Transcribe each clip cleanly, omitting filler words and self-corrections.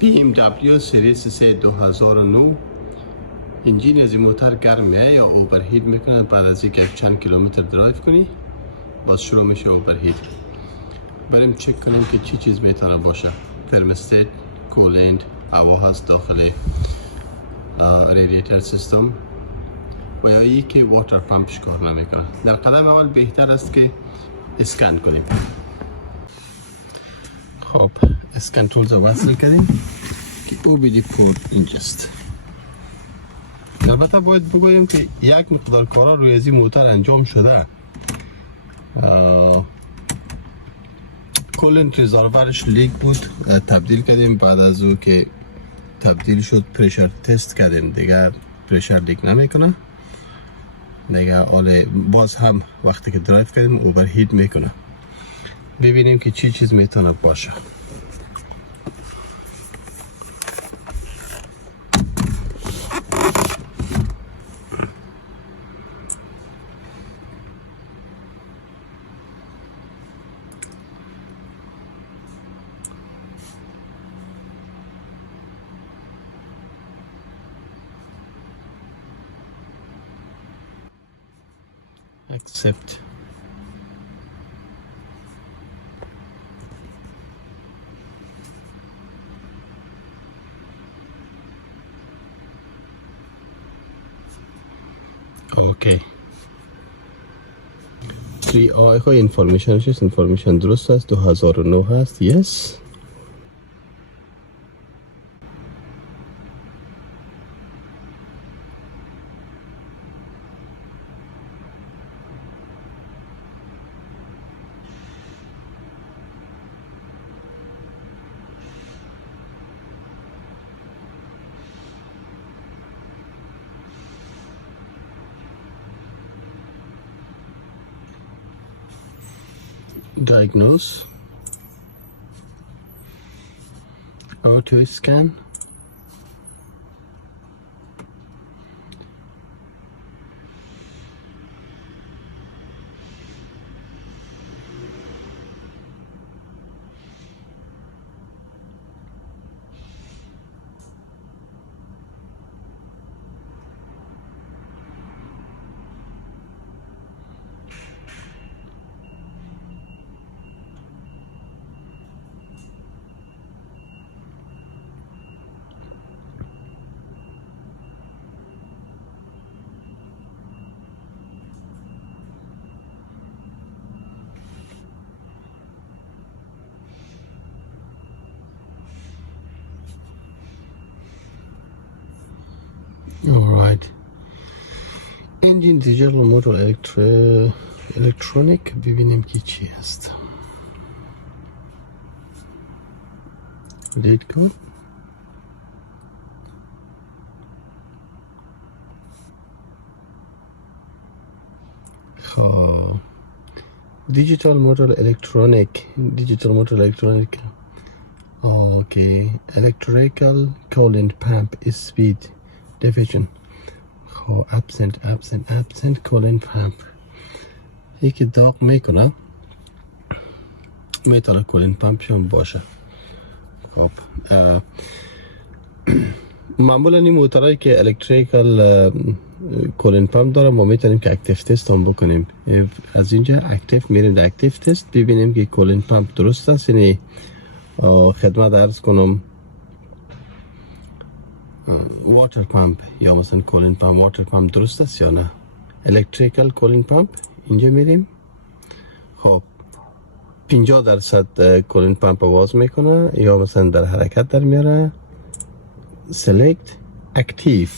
BMW سریس 3 2009. انجین از این موتر گرمه یا اوورهیت میکنه. بعد از اینکه چند کیلومتر درایو کنی باز شروع میشه اوورهیت. بریم چک کنیم که چی چیز میتونه باشه. ترمستت، کولنت، هوا هست داخل رادیاتور سیستم و یا ای که واتر پمپش کار نمیکنه. در قدم اول بهتر است که اسکن کنیم. خب اسکن تولز رو وصل کردیم که OBD کد اینجاست. البته باید بگویم که یک مقدار کارا روی از این موتر انجام شده. کولنت ریزرورش لیک بود، تبدیل کردیم. بعد از او که تبدیل شد پرشر تست کردیم، دیگه پرشر لیک نمیکنه دیگه. باز هم وقتی که درایو کردیم اوورهیت میکنه. ببینیم که چی چیز میتونه باشه. Accept. اوکی. 3 های انفورمیشنش است. انفورمیشن درست است. 2009 هست. یس. Diagnose, auto scan, alright. Engine digital motor electronic. ببینیم که چی هست. Did go. خب digital motor electronic. Okay. Electrical coolant pump is speed division. خب absent coolant pump. یکی داغ میکنه، میتونه کولنت پمپ هم باشه. خب معمولا این موترهایی که الکتریکال کولنت پمپ داره ما میتونیم که اکتیو تست هم بکنیم. از اینجا اکتیو میریم در اکتیو تست ببینیم که کولنت پمپ درست است. یعنی خدمت عرض کنم واتر پمپ یا مثلا کولنت پمپ واتر پمپ درست است یا نه. الکتریکال کولنت پمپ اینجا میریم. خب 50% کولنت پمپ آواز میکنه یا مثلا در حرکت در میاره. سلکت اکتیو.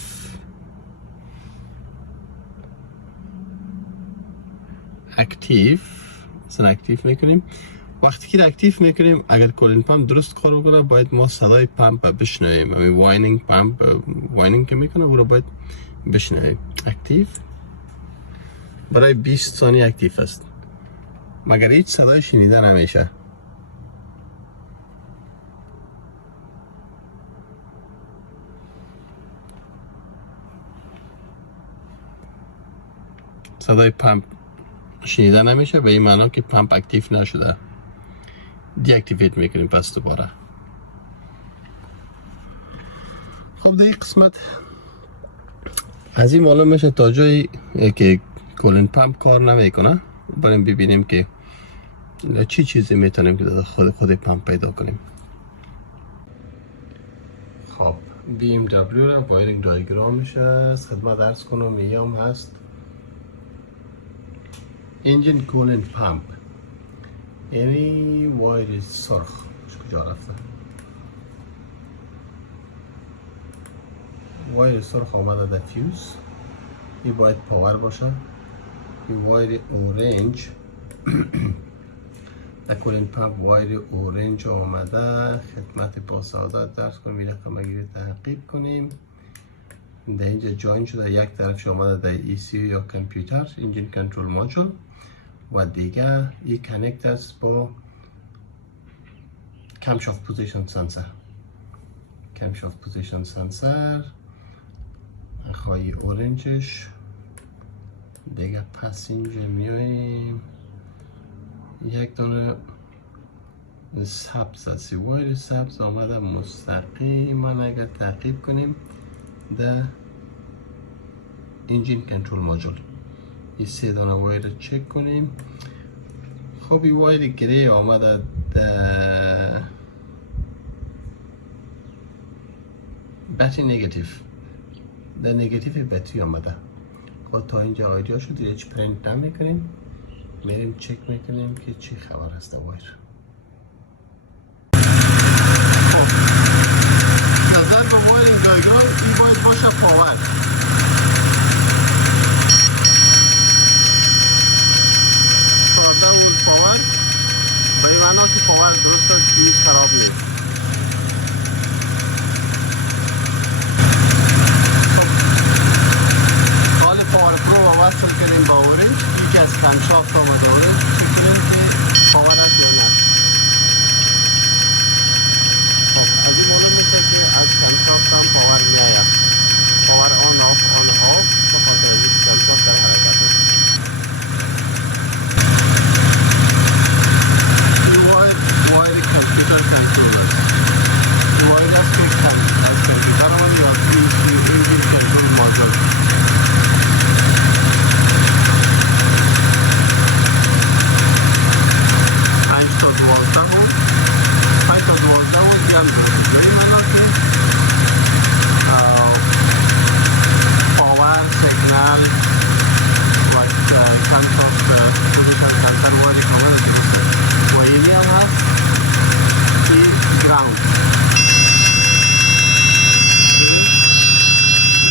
مثلا اکتیو میکنیم. وقتی که اکتیو میکنیم اگر کولنت پمپ درست کار بکنه باید ما صدای پمپ بشنویم. همین واینینگ پمپ واینینگ که میکنه او رو باید بشنویم. اکتیو برای 20 ثانیه اکتیو است مگر هیچ صدای شنیده نمیشه. صدای پمپ شنیده نمیشه به این معنا که پمپ اکتیو نشده. دی اکتیویت میکنیم پس دوباره. در این قسمت از این معلوم میشه تا جایی که کولن پمپ کار نمیکنه. بریم ببینیم که چی چیزی میتونیم که در خود پمپ پیدا کنیم. خب BMW را وایرینگ دیاگرامش است خدمت عرض کنم. ایام هست انجین کولن پمپ، یعنی وایر سرخ کجا رفته. وایر سرخ آمده در فیوز، این باید پاور باشه. این وایر اورنج در کولن پمپ وایر اورنج آمده. خدمت با سعادت درس کنیم این رقم گیری تحقیق کنیم. در اینجا جاین شده، یک طرفش آمده در ECU یا کامپیوتر انجین کنترل ماجول و دیگه این کانکت است با کمشافت پوزیشن سنسر. کمشافت پوزیشن سنسر خواهی اورنجش دیگه. پس اینجا میاییم یک دانه سبز است. وایر سبز آمده مستقیما اگر تعقیب کنیم در انجین کنترل ماجول. این سه دانه وایر چک کنیم. خب این وایر گری آمده در بطری نگاتیو، در نگاتیو بطری آمده. خب تا اینجا آیدیا شد. هیچ پرینت نمیکنیم، میریم چک میکنیم که چی خبر هست در وایر. نظر به وایرینگ دیاگرام این باید باشه پاور. 14 ولت پاور. برای معنا که پاور درست است، فیوز خراب نیست. حال پاور پرو رو وصل کنیم با اورنج. یکی از کمشافت آمده اورنج چک کنیم که پاور است یا نه. از این معلوم میشه که از کمشافت هم پاور میآید. پاور آن آف آن آف. بخاطر اینکه کمشافت در حرکت است. این وایر کامپیوتر کنترل است. وایر است که از کامپیوتر آن یا انجین کنترل ماجول. 5 تا 12 ولت. 5 تا 12 ولت هم داره. برای معنا که پاور سیگنال و کمشافت پوزیشن سنسر وایر کامل درسته. و اینی هم هست این گراوند.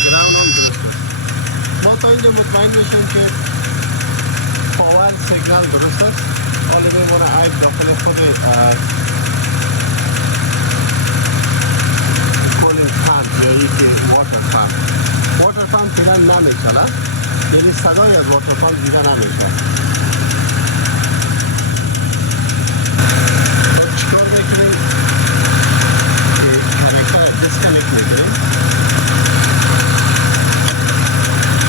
گراوند هم درسته. ما تا اینجا مطمئن میشیم که پاور سیگنال درست است. حالا میمونه عیب داخل خود کولن پمپ یا یکی واتر پمپ. واتر پمپ دیگر نمیچله، یعنی صدای از واتر پمپ دیگر نمیشه. چیکار میکنیم که کانکتر دیسکانکت میکنیم.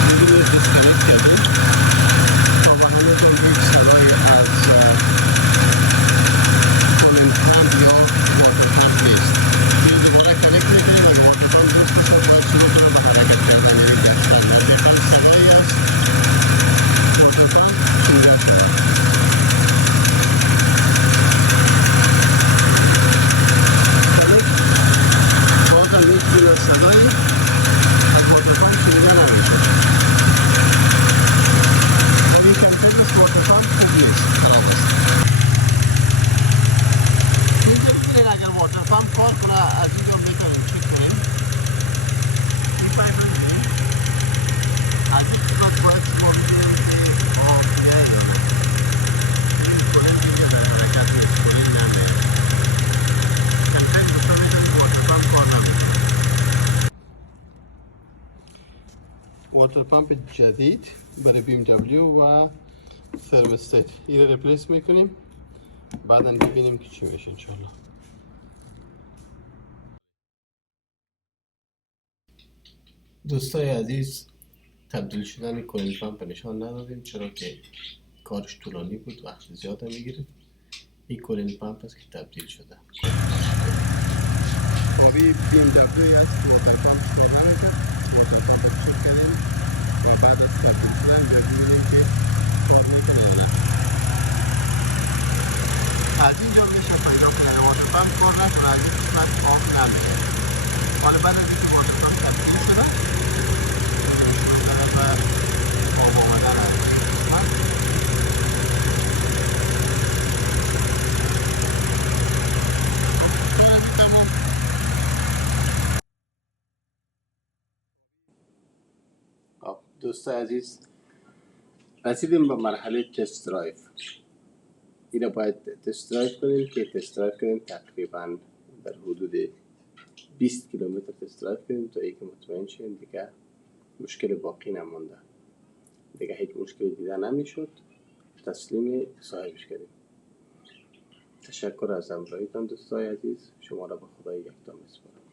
اینجوری دیسکانکت کردیم تا به همه جون هیچ صدای از کولن پمپ یا واتر پمپ نیست. این دوباره کانکت میکنیم و واتر پمپ درست بشه و شروع کنه به حرکت کردن. یعنی گرفتن دقیقا صدایی از واتر پمپ شنیده شده. کانکت باز هم هیچ گونه صدایی از واتر پمپ شنیده نمیشه. و این کانکتر از واتر پمپ خوب نیست، خراب است. اینجا ببینید اگر واتر پمپ کار کنه از اینجا میتونیم چک کنیم. این پایپ رو ببینیم. از این قسمت باید ما میدونیم که آب بیایی داره. این کولن دیگه در حرکت نیست، کولن نمیاد. کانکتر دوستا میدونیم واتر پمپ کار نمیکنه. واتر پمپ جدید برای BMW و ترمستات این رو ریپلیس میکنیم. بعدا ببینیم که چی میشه انشالله. دوستای عزیز، تبدیل شدن کولن پمپ نشان ندادیم چرا که کارش طولانی بود، وقت زیاد میگیره. این کولن پمپ است که تبدیل شده. آبی BMW است که موتور پمپ استفاده می‌کنه. موتور پمپ رو چک کردیم و بعد از تبدیل شدن ببینیم که کار میکنه یا نه. از اینجا میشه پیدا کنه واتر پمپ کار نکنه، از این قسمت آب نمیشه. حالا بعد از اینکه واتر پمپ تبدیل شده شروع کرده به آب آمدن از این قسمت. دوستای عزیز، رسیدیم به مرحله تست درایو. اینو باید تست درایو کنیم که تست درایو کنیم تقریبا در حدود 20 کیلومتر تست درایو کنیم تا اینکه مطمئن شیم دیگه مشکل باقی نمونده، دیگه هیچ مشکلی دیده نمیشد، تسلیم صاحبش کردیم. تشکر از همراهیتان دوستای عزیز، شما را به خدای یکتا میسپارم.